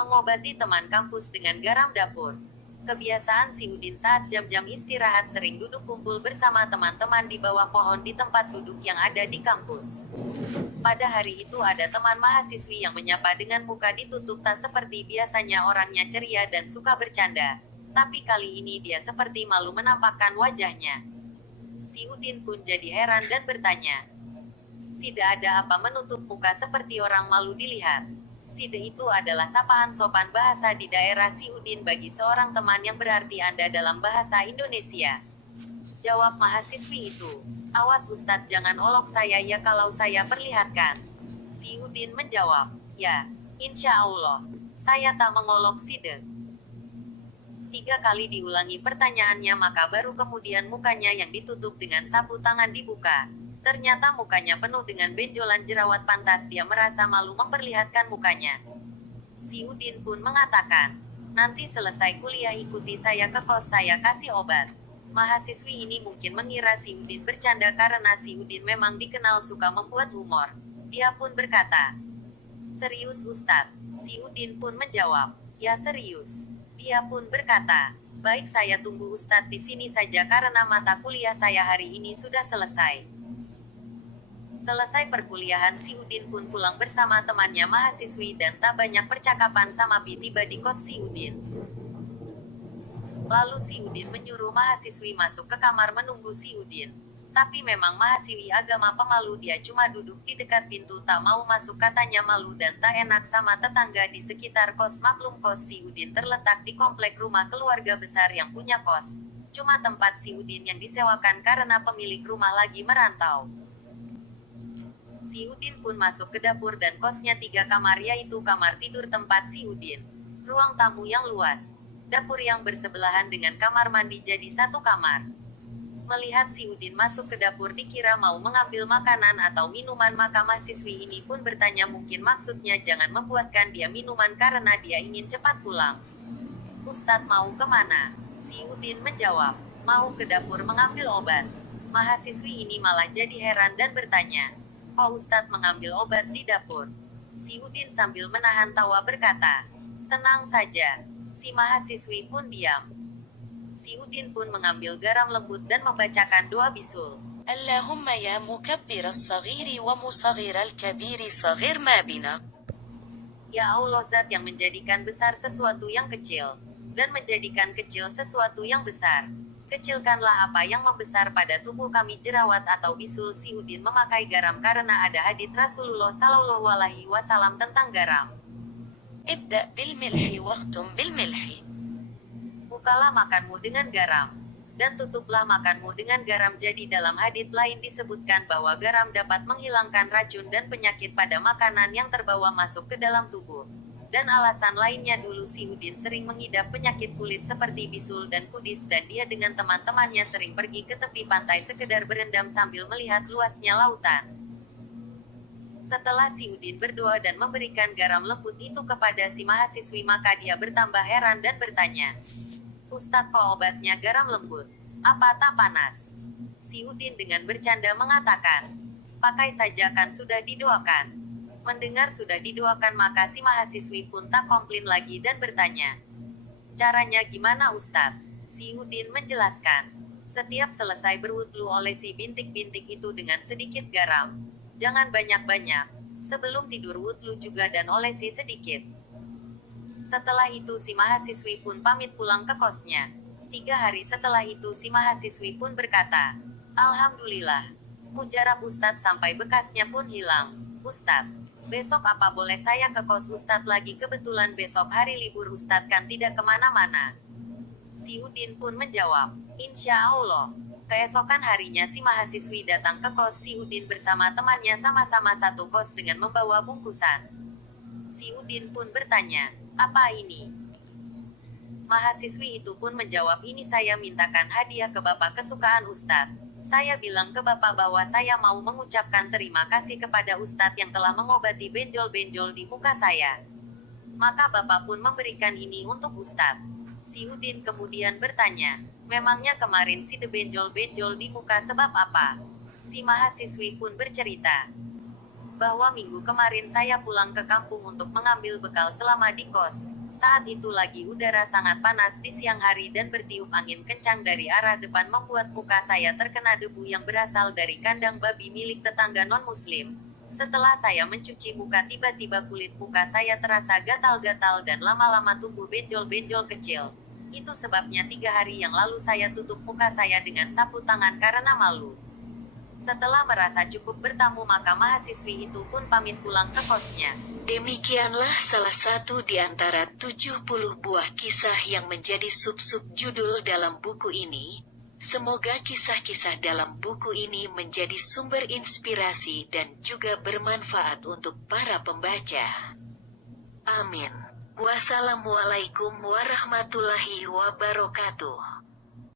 Mengobati teman kampus dengan garam dapur. Kebiasaan si Udin saat jam-jam istirahat sering duduk kumpul bersama teman-teman di bawah pohon di tempat duduk yang ada di kampus. Pada hari itu ada teman mahasiswi yang menyapa dengan muka ditutup tak seperti biasanya, orangnya ceria dan suka bercanda. Tapi kali ini dia seperti malu menampakkan wajahnya. Si Udin pun jadi heran dan bertanya, "Side, ada apa menutup muka seperti orang malu dilihat?" Side itu adalah sapaan sopan bahasa di daerah si Udin bagi seorang teman yang berarti Anda dalam bahasa Indonesia. Jawab mahasiswi itu. "Awas Ustadz, jangan olok saya ya kalau saya perlihatkan." Si Udin menjawab, "Ya, insya Allah, saya tak mengolok Side." 3 kali diulangi pertanyaannya, maka baru kemudian mukanya yang ditutup dengan sapu tangan dibuka. Ternyata mukanya penuh dengan benjolan jerawat, pantas dia merasa malu memperlihatkan mukanya. Si Udin pun mengatakan, "Nanti selesai kuliah ikuti saya ke kos, saya kasih obat." Mahasiswi ini mungkin mengira si Udin bercanda karena si Udin memang dikenal suka membuat humor. Dia pun berkata, "Serius Ustadz?" Si Udin pun menjawab, "Ya serius." Dia pun berkata, "Baik, saya tunggu Ustadz di sini saja karena mata kuliah saya hari ini sudah selesai." Selesai perkuliahan, si Udin pun pulang bersama temannya mahasiswi dan tak banyak percakapan sama Pi tiba di kos si Udin. Lalu si Udin menyuruh mahasiswi masuk ke kamar menunggu si Udin. Tapi memang mahasiswi agama pemalu, dia cuma duduk di dekat pintu tak mau masuk, katanya malu dan tak enak sama tetangga di sekitar kos. Maklum kos si Udin terletak di komplek rumah keluarga besar yang punya kos. Cuma tempat si Udin yang disewakan karena pemilik rumah lagi merantau. Si Udin pun masuk ke dapur dan kosnya 3 kamar, yaitu kamar tidur tempat si Udin, ruang tamu yang luas, dapur yang bersebelahan dengan kamar mandi jadi 1 kamar. Melihat si Udin masuk ke dapur dikira mau mengambil makanan atau minuman, maka mahasiswi ini pun bertanya mungkin maksudnya jangan membuatkan dia minuman karena dia ingin cepat pulang. "Ustadz mau kemana?" Si Udin menjawab, "Mau ke dapur mengambil obat." Mahasiswi ini malah jadi heran dan bertanya, "Kok Ustadz mengambil obat di dapur?" Si Udin sambil menahan tawa berkata, "Tenang saja." Si mahasiswi pun diam. Si Udin pun mengambil garam lembut dan membacakan doa bisul. Allahumma ya mukabbir as-saghiri wa musaghir al-kabiri saghir ma bina. Ya Allah, Zat yang menjadikan besar sesuatu yang kecil, dan menjadikan kecil sesuatu yang besar. Kecilkanlah apa yang membesar pada tubuh kami, jerawat atau bisul. Si Udin memakai garam karena ada hadits Rasulullah Shallallahu Alaihi Wasallam tentang garam. Ibda bil milhi waqtum bil milhi. Bukalah makanmu dengan garam, dan tutuplah makanmu dengan garam. Jadi dalam hadits lain disebutkan bahwa garam dapat menghilangkan racun dan penyakit pada makanan yang terbawa masuk ke dalam tubuh. Dan alasan lainnya, dulu si Udin sering mengidap penyakit kulit seperti bisul dan kudis, dan dia dengan teman-temannya sering pergi ke tepi pantai sekedar berendam sambil melihat luasnya lautan. Setelah si Udin berdoa dan memberikan garam lembut itu kepada si mahasiswi, maka dia bertambah heran dan bertanya, "Ustadz, kok obatnya garam lembut? Apa tak panas?" Si Udin dengan bercanda mengatakan, "Pakai saja kan sudah didoakan." Mendengar sudah didoakan, maka si mahasiswi pun tak komplain lagi dan bertanya, "Caranya gimana Ustadz?" Si Udin menjelaskan, "Setiap selesai berwudhu olesi bintik-bintik itu dengan sedikit garam. Jangan banyak-banyak. Sebelum tidur wudhu juga dan olesi sedikit." Setelah itu si mahasiswi pun pamit pulang ke kosnya. 3 hari setelah itu si mahasiswi pun berkata, "Alhamdulillah, mujarab Ustadz sampai bekasnya pun hilang." "Ustadz, besok apa boleh saya ke kos Ustadz lagi? Kebetulan besok hari libur, Ustadz kan tidak kemana-mana." Si Udin pun menjawab, "Insya Allah." Keesokan harinya si mahasiswi datang ke kos si Udin bersama temannya, sama-sama satu kos dengan membawa bungkusan. Si Udin pun bertanya, "Apa ini?" Mahasiswi itu pun menjawab, "Ini saya mintakan hadiah ke Bapak kesukaan Ustadz. Saya bilang ke Bapak bahwa saya mau mengucapkan terima kasih kepada Ustadz yang telah mengobati benjol-benjol di muka saya. Maka Bapak pun memberikan ini untuk Ustadz." Si Udin kemudian bertanya, "Memangnya kemarin si benjol-benjol di muka sebab apa?" Si mahasiswi pun bercerita, bahwa minggu kemarin saya pulang ke kampung untuk mengambil bekal selama di kos. Saat itu lagi udara sangat panas di siang hari dan bertiup angin kencang dari arah depan membuat muka saya terkena debu yang berasal dari kandang babi milik tetangga non-muslim. Setelah saya mencuci muka tiba-tiba kulit muka saya terasa gatal-gatal dan lama-lama tumbuh benjol-benjol kecil. Itu sebabnya 3 hari yang lalu saya tutup muka saya dengan sapu tangan karena malu. Setelah merasa cukup bertamu maka mahasiswi itu pun pamit pulang ke kosnya. Demikianlah salah satu di antara 70 buah kisah yang menjadi sub-sub judul dalam buku ini. Semoga kisah-kisah dalam buku ini menjadi sumber inspirasi dan juga bermanfaat untuk para pembaca. Amin. Wassalamualaikum warahmatullahi wabarakatuh.